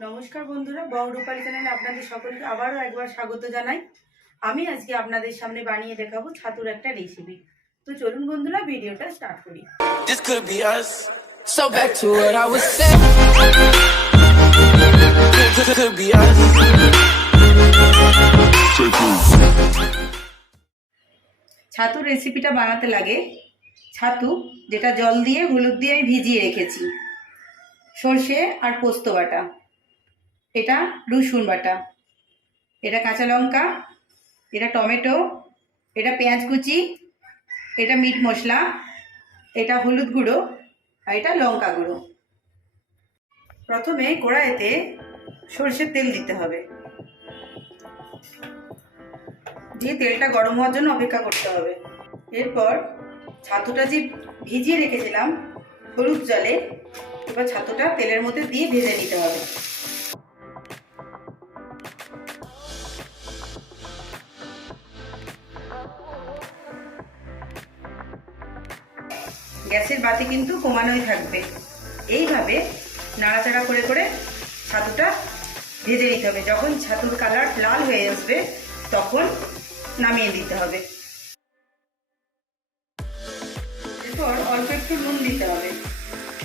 নমস্কার বন্ধুরা, বং রূপালী চ্যানেলে আপনাদের সকলকে আবারও একবার স্বাগত জানাই। আমি আজকে আপনাদের সামনে বানিয়ে দেখাবো ছাতুর একটা রেসিপি। তো চলুন বন্ধুরা, ভিডিওটা স্টার্ট করি। This could be us. So back to what I was saying. Could be us. ছাতুর রেসিপিটা বানাতে লাগে ছাতু, যেটা জল দিয়ে হলুদ দিয়ে আমি ভিজিয়ে রেখেছি, সর্ষে আর পোস্ত বাটা, এটা রসুন বাটা, এটা কাঁচা লঙ্কা, এটা টমেটো, এটা পেঁয়াজ কুচি, এটা মিট মশলা, এটা হলুদ গুঁড়ো আর এটা লঙ্কা গুঁড়ো। প্রথমে কড়াইতে সরষের তেল দিতে হবে, দিয়ে তেলটা গরম হওয়ার জন্য অপেক্ষা করতে হবে। এরপর ছাতুটা যে ভিজিয়ে রেখেছিলাম হলুদ জলে, এবার ছাতুটা তেলের মধ্যে দিয়ে ভেজে নিতে হবে। গ্যাসের বাতি কিন্তু কমানোই থাকবে। এইভাবে নাড়াচাড়া করে করে ছাতুটা ভেজে নিতে হবে। যখন ছাতুর কালার লাল হয়ে আসবে তখন নামিয়ে দিতে হবে। এরপর অল্প একটু নুন দিতে হবে।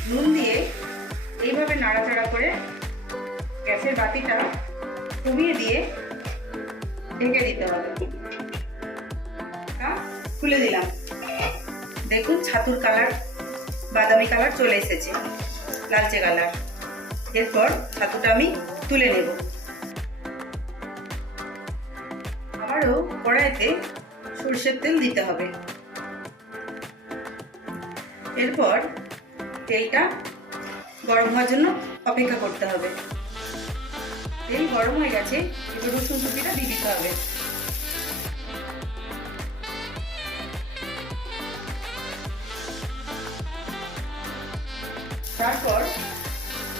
নুন দিয়ে এইভাবে নাড়াচাড়া করে গ্যাসের বাতিটা কমিয়ে দিয়ে ঢেকে দিতে হবে। খুলে দিলাম, দেখুন ছাতুর কালার বাদামি কালার চলে এসেছে, লালচে কালার। এরপর ছাতুটা আমি তুলে নেব। আবারও কড়াইতে সরষের তেল দিতে হবে। এরপর তেলটা গরম হওয়ার জন্য অপেক্ষা করতে হবে। তেল গরম হয়ে গেছে, এবার রসুন কুচিটা দিয়ে দিতে হবে। তারপর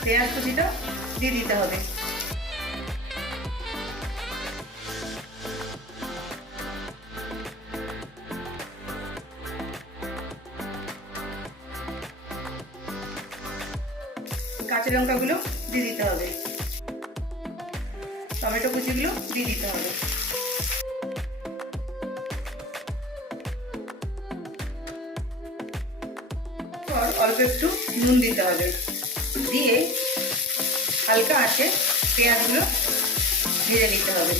পেঁয়াজ কুচিটা দিয়ে দিতে হবে। কাঁচা লঙ্কাগুলো দিয়ে দিতে হবে। টমেটো কুচিগুলো দিয়ে দিতে হবে। অল্প একটু নুন দিতে হবে, দিয়ে হালকা আঁচে পেঁয়াজগুলো ভেজে নিতে হবে।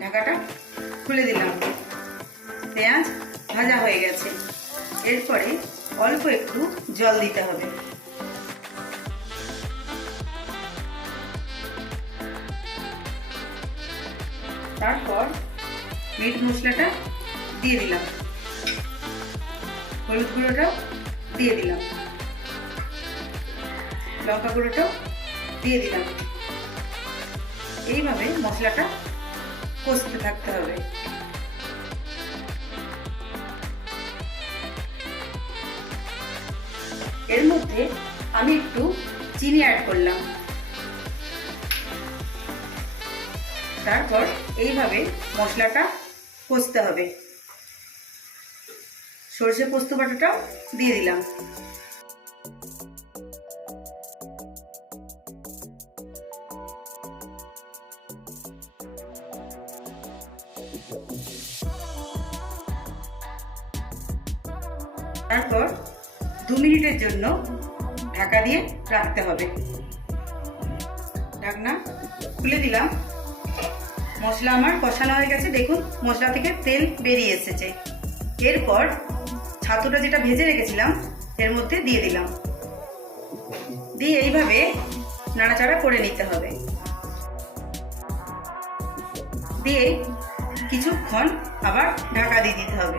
ঢাকাটা খুলে দিলাম। পেঁয়াজ ভাজা হয়ে গেছে। এরপরে অল্প একটু জল দিতে হবে। তারপর মিট মশলাটা দিয়ে দিলাম, হলুদ গুঁড়োটাও দিয়ে দিলাম, লঙ্কা গুঁড়োটাও দিয়ে দিলাম। এইভাবে মশলাটা কষতে থাকতে হবে। এর মধ্যে আমি একটু চিনি অ্যাড করলাম। তারপর এইভাবে মশলাটা কষতে হবে। সরষে পোস্ত বাটাটাও দিয়ে দিলাম। তারপর 2 মিনিটের জন্য ঢাকা দিয়ে রাখতে হবে। ঢাকনা খুলে দিলাম। মশলা আমার কষানো হয়ে গেছে, দেখুন মশলা থেকে তেল বেরিয়ে এসেছে। এরপর ছাতুটা যেটা ভেজে রেখেছিলাম এর মধ্যে দিয়ে দিলাম, দিয়ে এইভাবে নাড়াচাড়া করে নিতে হবে। দিয়ে কিছুক্ষণ আবার ঢাকা দিয়ে দিতে হবে।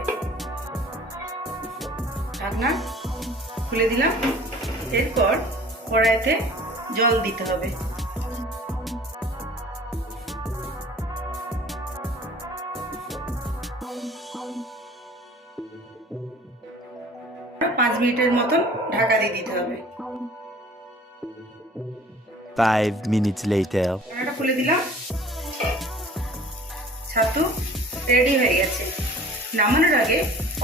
ঢাকনা খুলে দিলাম। এরপর কড়াইতে জল দিতে হবে। 5 মিনিটের মতন ঢাকা দিয়ে দিতে হবে। 5 minutes later. কড়াইটা খুলে দিলাম। ছাতু রেডি হয়ে গেছে। নামানোর আগে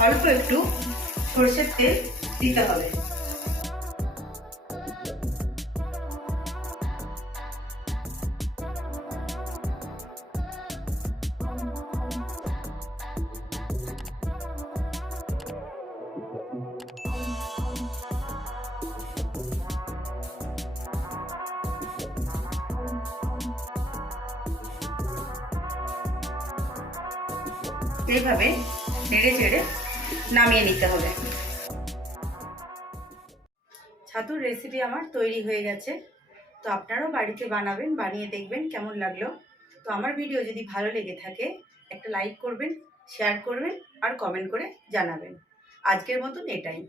অল্প একটু সরষের তেল দিতে হবে। এইভাবে নেড়ে চেড়ে নামিয়ে নিতে হবে। ছাতুর রেসিপি আমার তৈরি হয়ে গেছে। তো আপনারাও বাড়িতে বানাবেন, বানিয়ে দেখবেন কেমন লাগলো। তো আমার ভিডিও যদি ভালো লেগে থাকে একটা লাইক করবেন, শেয়ার করবেন আর কমেন্ট করে জানাবেন। আজকের মতন এটাই।